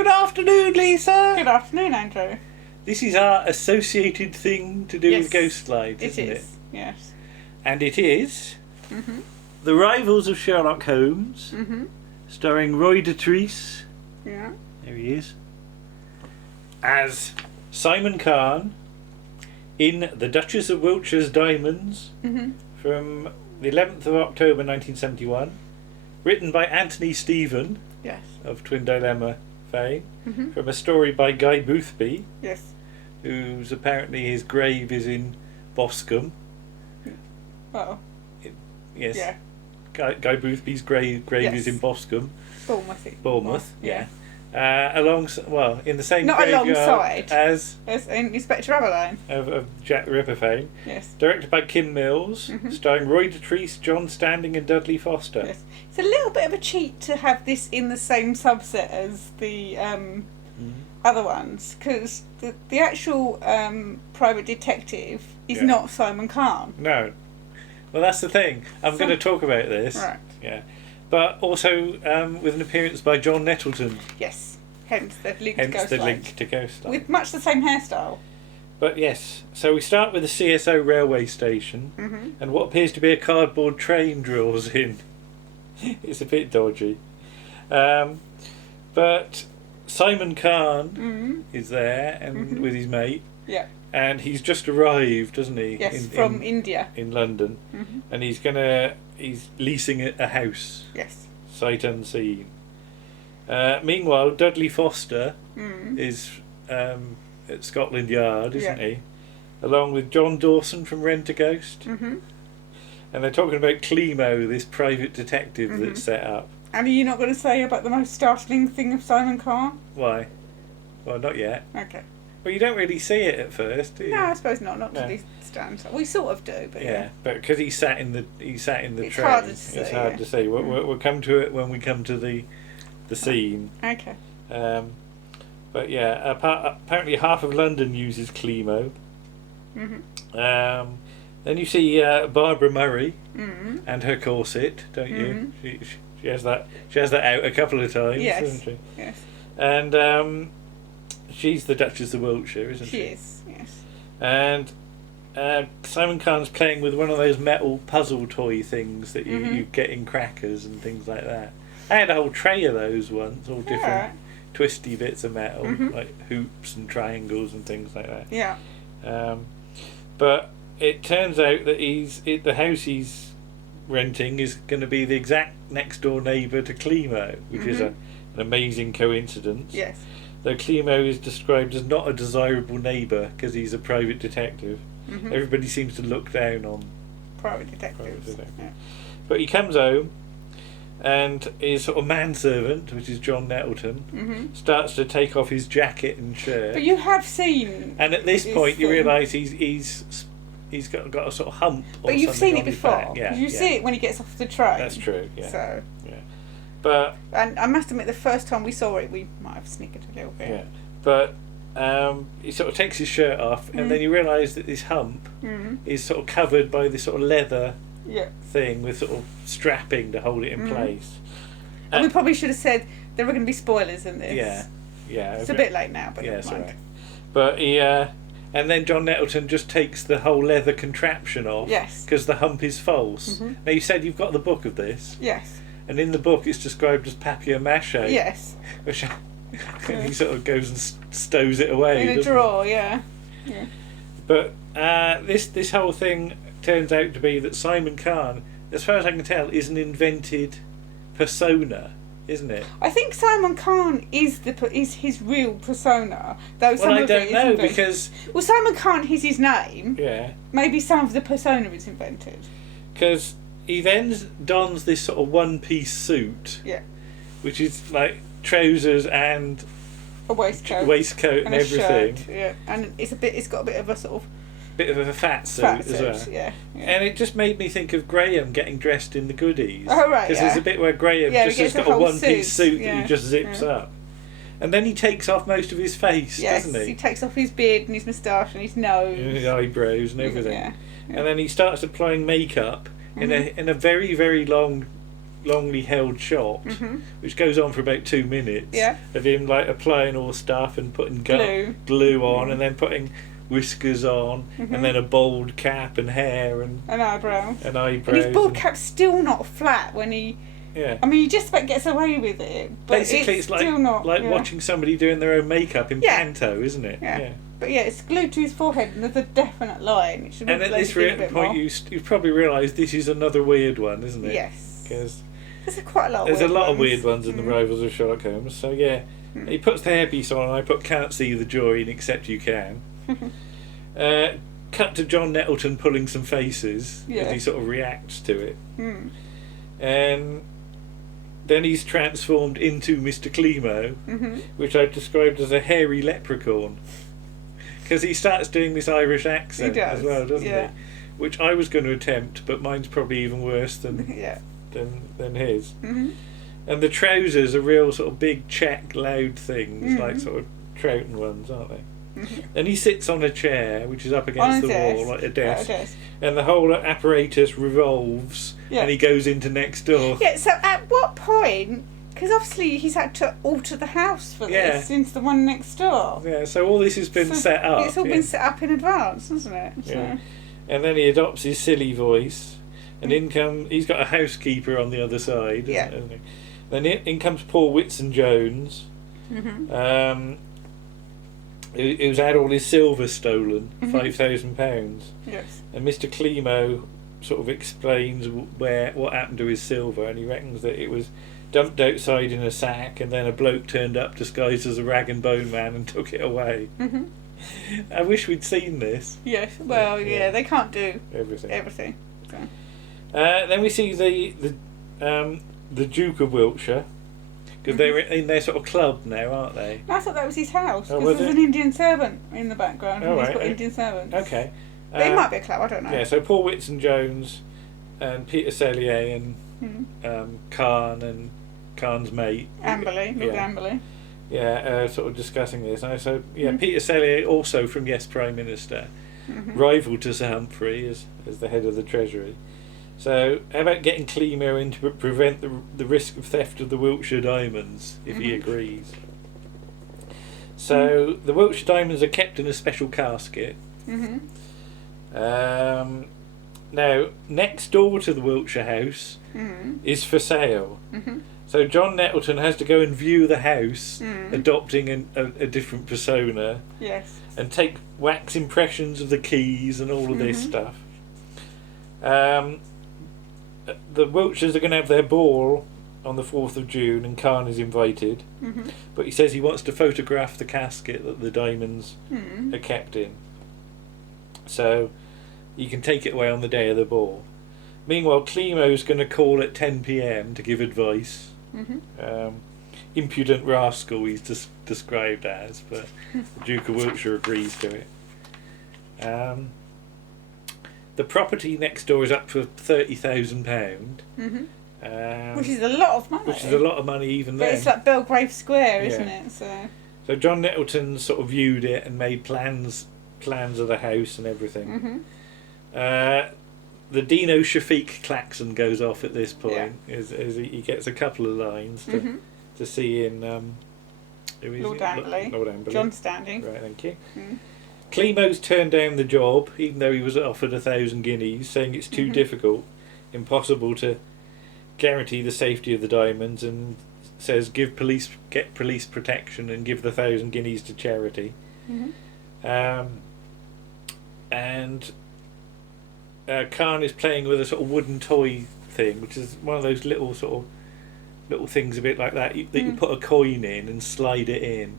Good afternoon, Lisa. Good afternoon, Andrew. This is our associated thing to do with Ghostlight, isn't it? It is, yes. And it is The Rivals of Sherlock Holmes, starring Dotrice. Yeah. There he is. As Simon Carne in The Duchess of Wiltshire's Diamonds from the 11th of October 1971. Written by Anthony Stephen of Twin Dilemma fame, from a story by Guy Boothby, whose apparently his grave is in Boscombe. Oh. Yes. Yeah. Guy Boothby's grave is in Boscombe. Bournemouth. Yeah. In the same not graveyard alongside as in Inspector Aberline of Jack the Ripper fame. Yes. Directed by Kim Mills, starring Roy Dotrice, John Standing, and Dudley Foster. Yes. It's a little bit of a cheat to have this in the same subset as the other ones, because the actual private detective is not Simon Carne. No. Well, that's the thing. I'm going to talk about this. Right. Yeah. But also with an appearance by John Nettleton. Yes. Hence the link to Ghostlight. With much the same hairstyle. But yes, so we start with the CSO railway station, and what appears to be a cardboard train drills in. It's a bit dodgy. But Simon Carne is there and with his mate. Yeah. And he's just arrived, doesn't he? Yes, from India. In London. And he's leasing a house. Yes. Sight unseen. Meanwhile, Dudley Foster is at Scotland Yard, isn't he? Along with John Dawson from Rent a Ghost. And they're talking about Klimo, this private detective that's set up. And are you not going to say about the most startling thing of Simon Carne? Why? Well, not yet. Okay. Well, you don't really see it at first, do you? No, I suppose not. Not to these stands. We sort of do, but but because he sat in the it's train, harder to see, it's hard to see. We'll come to it when we come to the scene. Okay. But yeah, apparently half of London uses Klimo. Then you see Barbara Murray and her corset, don't you? She has that out a couple of times, doesn't she? Yes. And she's the Duchess of Wiltshire, isn't she? She is, yes. And Simon Carne's playing with one of those metal puzzle toy things that you get in crackers and things like that. I had a whole tray of those once, all different twisty bits of metal, like hoops and triangles and things like that. Yeah. But it turns out that the house he's renting is going to be the exact next door neighbour to Klimo, which is an amazing coincidence. Yes. Though Klimo is described as not a desirable neighbour because he's a private detective. Everybody seems to look down on private detectives. Yeah. But he comes home and his sort of manservant, which is John Nettleton, starts to take off his jacket and shirt. But you have seen... And at this point you realise he's got a sort of hump. But you've seen it before. Yeah, you see it when he gets off the train. That's true, yeah. So... Yeah. But... And I must admit, the first time we saw it, we might have snickered a little bit. Yeah. But he sort of takes his shirt off and then you realise that this hump is sort of covered by this sort of leather thing with sort of strapping to hold it in place. And we probably should have said there were going to be spoilers in this. Yeah. It's a bit late now, but it's never mind. Right. But he... and then John Nettleton just takes the whole leather contraption off. Yes. Because the hump is false. Now you said you've got the book of this. Yes. And in the book it's described as papier-mâché. Yes. Which and he sort of goes and stows it away. In a drawer, yeah. But this whole thing turns out to be that Simon Carne, as far as I can tell, is an invented persona, isn't it? I think Simon Carne is his real persona, though some I of don't it is know invented. because Simon Carne is his name. Yeah. Maybe some of the persona is invented. Because he then dons this sort of one-piece suit. Yeah. Which is like trousers and a waistcoat and everything. Shirt, yeah, and it's got a bit of a sort of bit of a fat suit as well. Yeah. And it just made me think of Graham getting dressed in the Goodies. Oh right. Because there's a bit where Graham just has got a one-piece suit that he just zips up, and then he takes off most of his face, doesn't he? He takes off his beard and his moustache and his nose, and his eyebrows and everything. Yeah. And then he starts applying makeup in a very, very long longly held shot, which goes on for about 2 minutes. Yeah. Of him like applying all stuff and putting glue on, and then putting whiskers on, and then a bald cap and hair and eyebrows. And eyebrows. And his bald cap's still not flat when he. Yeah. I mean, he just about gets away with it. But basically, it's like still not, watching somebody doing their own makeup in panto, isn't it? Yeah. But yeah, it's glued to his forehead, and there's a definite line. It should and at this point, you probably realise this is another weird one, isn't it? Yes. Because there's quite a lot. There's a lot of weird ones in the Rivals of Sherlock Holmes. So yeah, he puts the hairpiece on, and I put "Can't see the joy" in "Except you can." Cut to John Nettleton pulling some faces as he sort of reacts to it, and then he's transformed into Mr. Klimo, which I described as a hairy leprechaun. Because he starts doing this Irish accent as well, doesn't he? Which I was going to attempt, but mine's probably even worse than his. And the trousers are real sort of big check loud things, like sort of Troughton ones, aren't they? And he sits on a chair, which is up against the wall, like a desk. And the whole apparatus revolves, and he goes into next door. Yeah, so at what point... Because obviously he's had to alter the house for this into the one next door. Yeah, so all this has been set up. It's all been set up in advance, hasn't it? Yeah. And then he adopts his silly voice, and he's got a housekeeper on the other side. Isn't he? Then in comes Paul Whitson-Jones, who's had all his silver stolen, £5,000. Yes. And Mr. Klimo sort of explains what happened to his silver, and he reckons that it was dumped outside in a sack, and then a bloke turned up disguised as a rag and bone man and took it away. I wish we'd seen this. Yes, well, they can't do everything. Okay. Then we see the Duke of Wiltshire, because they're in their sort of club now, aren't they? I thought that was his house, because there's an Indian servant in the background, and he's got Indian servants. Okay. But it might be a club, I don't know. Yeah, so Paul Whitson-Jones and Peter Sellier and Carne and Carne's mate. Amberley. Yeah, sort of discussing this. And so, Peter Sellier, also from Yes Prime Minister, rival to Sir Humphrey as the head of the Treasury. So, how about getting Klimo in to prevent the risk of theft of the Wiltshire diamonds, if he agrees? So, the Wiltshire diamonds are kept in a special casket. Now, next door to the Wiltshire house is for sale. So John Nettleton has to go and view the house, adopting a different persona. Yes. And take wax impressions of the keys and all of this stuff. The Wiltshires are going to have their ball on the 4th of June, and Carne is invited. But he says he wants to photograph the casket that the diamonds are kept in. So you can take it away on the day of the ball. Meanwhile, Klimo's going to call at 10 p.m. to give advice. Impudent rascal he's described as, but the Duke of Wiltshire agrees to it. The property next door is up for £30,000. Which is a lot of money. Which is a lot of money even then. But it's like Belgrave Square, isn't it? So John Nettleton sort of viewed it and made plans of the house and everything. The Dino Shafiq klaxon goes off at this point as he gets a couple of lines to see in Lord Amberley. John Standing. Right, thank you. Klimo's turned down the job, even though he was offered 1,000 guineas, saying it's too difficult, impossible to guarantee the safety of the diamonds, and says get police protection and give the 1,000 guineas to charity. And Carne is playing with a sort of wooden toy thing, which is one of those little things a bit like that you put a coin in and slide it in,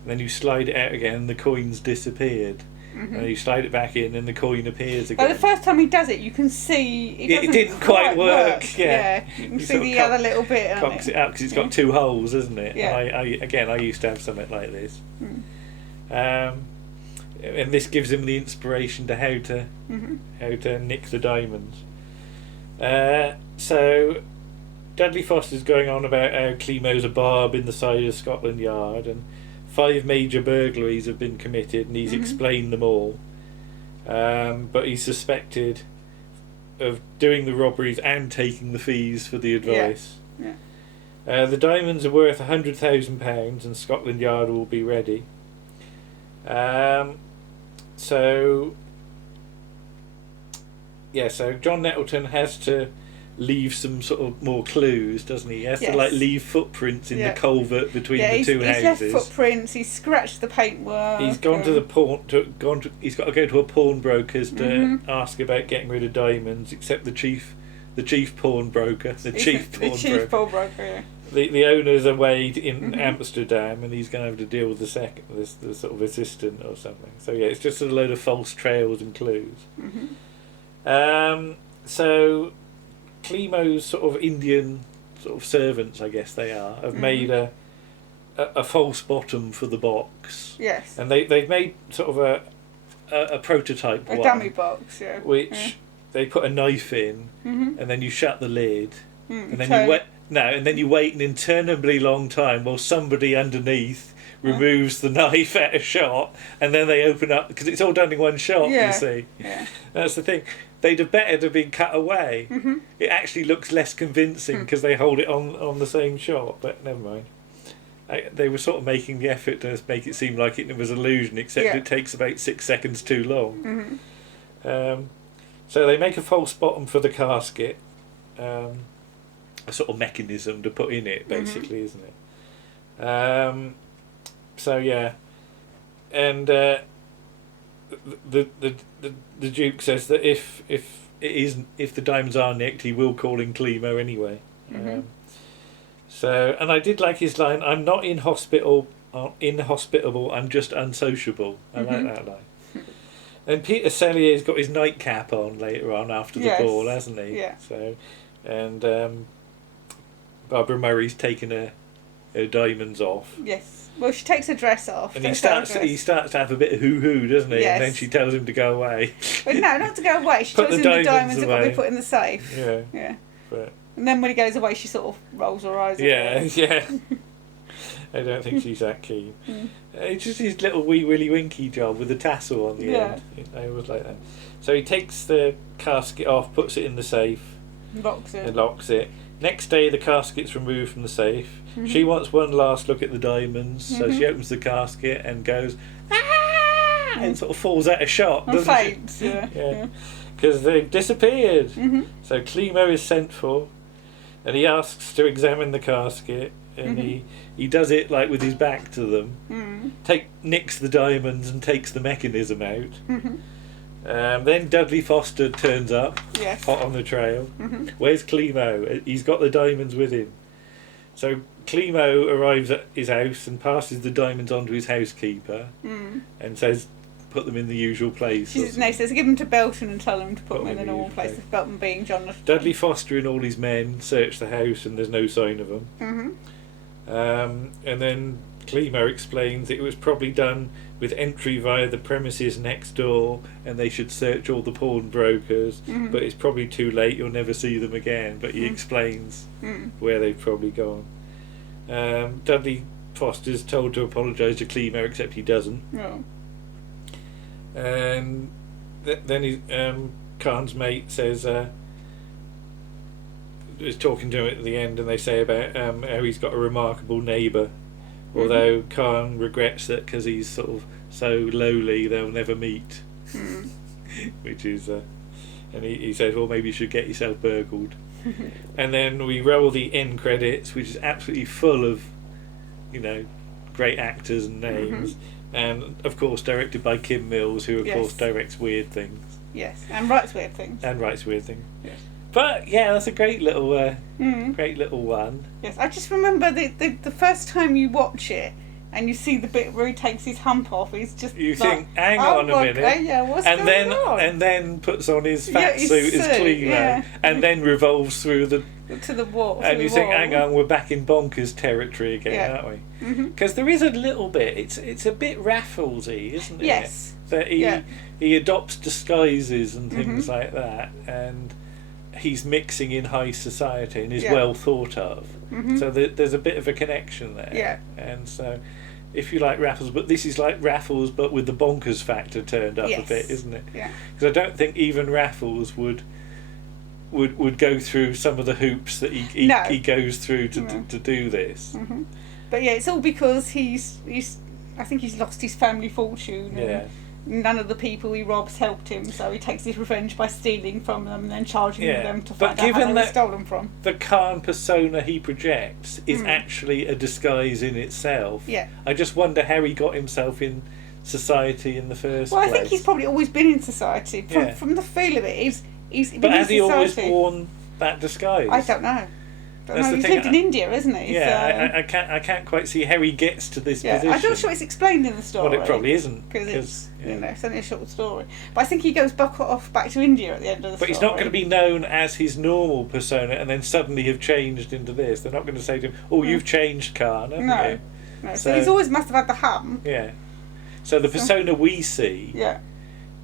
and then you slide it out again and the coin's disappeared. And then you slide it back in and the coin appears again. But the first time he does it, you can see it didn't quite work. Yeah, you can see the other little bit. Cocks it up because it's got 2 holes, isn't it? Yeah. I used to have something like this. And this gives him the inspiration to how to nick the diamonds. So Dudley Foster's going on about how Klimo's a barb in the side of Scotland Yard, and 5 major burglaries have been committed, and he's explained them all. But he's suspected of doing the robberies and taking the fees for the advice. Yeah. The diamonds are worth £100,000 and Scotland Yard will be ready. So John Nettleton has to leave some sort of more clues, doesn't he? He has to leave footprints in the culvert between the two houses. He's left footprints. He's scratched the paintwork. He's gone to the he's got to go to a pawnbroker's to ask about getting rid of diamonds. Except the chief pawnbroker, the chief pawnbroker. Yeah. The owner's away in Amsterdam, and he's going to have to deal with the sort of assistant or something. So it's just a load of false trails and clues. So Klimo's sort of Indian sort of servants, I guess they are, have made a false bottom for the box. Yes. And they've made sort of a prototype one. A dummy box, yeah. Which they put a knife in, and then you shut the lid, and then you wait an interminably long time while somebody underneath removes the knife at a shot, and then they open up, because it's all done in one shot, you see. Yeah. That's the thing. They'd have better to be cut away. It actually looks less convincing because they hold it on the same shot, but never mind. They were sort of making the effort to make it seem like it was an illusion, except it takes about 6 seconds too long. So they make a false bottom for the casket, a sort of mechanism to put in it, basically, isn't it? And the Duke says that if the diamonds are nicked, he will call in Klimo anyway. And I did like his line, "I'm not inhospitable, I'm just unsociable." I like that line. And Peter Sellier's got his nightcap on later on after the ball, hasn't he? Yeah. So, and Barbara Murray's taken her diamonds off. Yes. Well, she takes her dress off. And he starts to have a bit of hoo-hoo, doesn't he? Yes. And then she tells him to go away. Well, no, not to go away. She tells him the diamonds have got to be put in the safe. Yeah. Yeah. But, and then when he goes away, she sort of rolls her eyes. Yeah. I don't think she's that keen. It's just his little wee willy winky job with the tassel on the end. I always like that. So he takes the casket off, puts it in the safe. Locks it. Next day, the casket's removed from the safe. She wants one last look at the diamonds, so she opens the casket and goes, "Ah!" and sort of falls out of shot. And faints, because they've disappeared. So Klimo is sent for, and he asks to examine the casket, and he does it like with his back to them. Nicks the diamonds and takes the mechanism out. Then Dudley Foster turns up, hot on the trail. Where's Klimo? He's got the diamonds with him. So Klimo arrives at his house and passes the diamonds on to his housekeeper and says, "Put them in the usual place." He says, "Give them to Belton and tell them to put them in the normal place." Belton being Jonathan. Dudley Foster and all his men search the house and there's no sign of them. And then Klimo explains it was probably done with entry via the premises next door, and they should search all the pawnbrokers, but it's probably too late, you'll never see them again. But he explains where they've probably gone. Dudley Foster's told to apologise to Klimo, except he doesn't. And then Carne's mate says, is talking to him at the end, and they say about how he's got a remarkable neighbour, although Carne regrets that because he's sort of so lowly they'll never meet. Which is and he says, well, maybe you should get yourself burgled. And then we roll the end credits, which is absolutely full of great actors and names, and of course directed by Kim Mills, who of course directs Weird Things. Yes, and writes Weird Things. Yes. But that's a great little one. Yes, I just remember the first time you watch it and you see the bit where he takes his hump off. He's just think, hang on a minute, what's going on? And then puts on his fat suit as Klimo, and then revolves through to the wall. And you think, hang on, we're back in bonkers territory again, aren't we? Because there is a little bit. It's a bit Rafflesy, isn't it? Yes. That he adopts disguises and things like that, and he's mixing in high society and is well thought of. So there's a bit of a connection there. Yeah. And so, if you like Raffles, but this is like Raffles, but with the bonkers factor turned up a bit, isn't it? Yeah. Because I don't think even Raffles would would go through some of the hoops that he No. he goes through to No. to do this. Hmm. But yeah, it's all because he's I think he's lost his family fortune. Yeah. And none of the people he robs helped him, so he takes his revenge by stealing from them and then charging Yeah. them to But find out given how they were that- stolen from. The Carne persona he projects is Mm. actually a disguise in itself. Yeah. I just wonder how he got himself in society in the first Well, I place. think he's probably always been in society. From, Yeah. from the feel of it, he's been But in has he society. always worn that disguise? I don't know. That's the He's thing, lived in India, isn't he? Yeah, So, I can't quite see how he gets to this yeah. position. I'm not sure it's explained in the story. Well, it probably isn't because it's yeah. it's only a short story. But I think he goes off back to India at the end of the But story. he's not going to be known as his normal persona and then suddenly have changed into this. They're not going to say to him, "Oh, you've changed, Carne, haven't No. you?" No, so So- he's always must have had the hum. Yeah. So the persona we see, Yeah.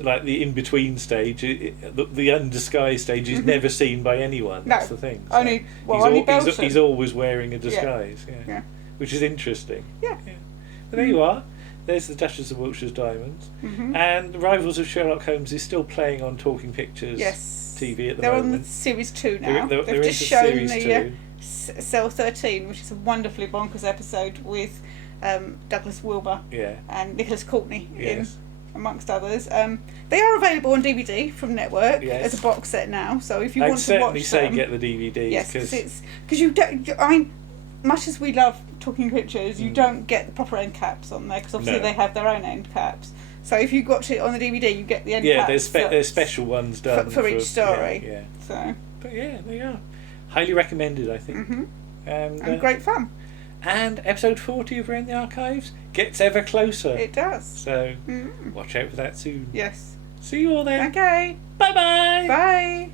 like the in-between stage, the undisguised stage, is never seen by anyone. No. That's the thing. So Only only Belton. he's always wearing a disguise. Yeah. Yeah. Which is interesting. Yeah. But there you are. There's the Duchess of Wiltshire's Diamonds. Mhm. And Rivals of Sherlock Holmes is still playing on Talking Pictures Yes. TV at the They're moment. on the series 2 now. They're They've just into shown series the 2. Cell 13, which is a wonderfully bonkers episode with Douglas Wilbur Yeah. and Nicholas Courtney Yes. amongst others. They are available on DVD from Network Yes. as a box set now. So if you I'd want to certainly watch say them, get the DVDs. yes, Cause because you don't. I mean, much as we love Talking Pictures, you don't get the proper end caps on there because obviously No. they have their own end caps. So if you watch it on the DVD, you get the end yeah, caps. there's special ones done for each story. Yeah, yeah. So But yeah, they are highly recommended, I think. and great fun. And episode 40 of Around the Archives gets ever closer. It does. So watch out for that soon. Yes. See you all then. Okay. Bye bye. Bye.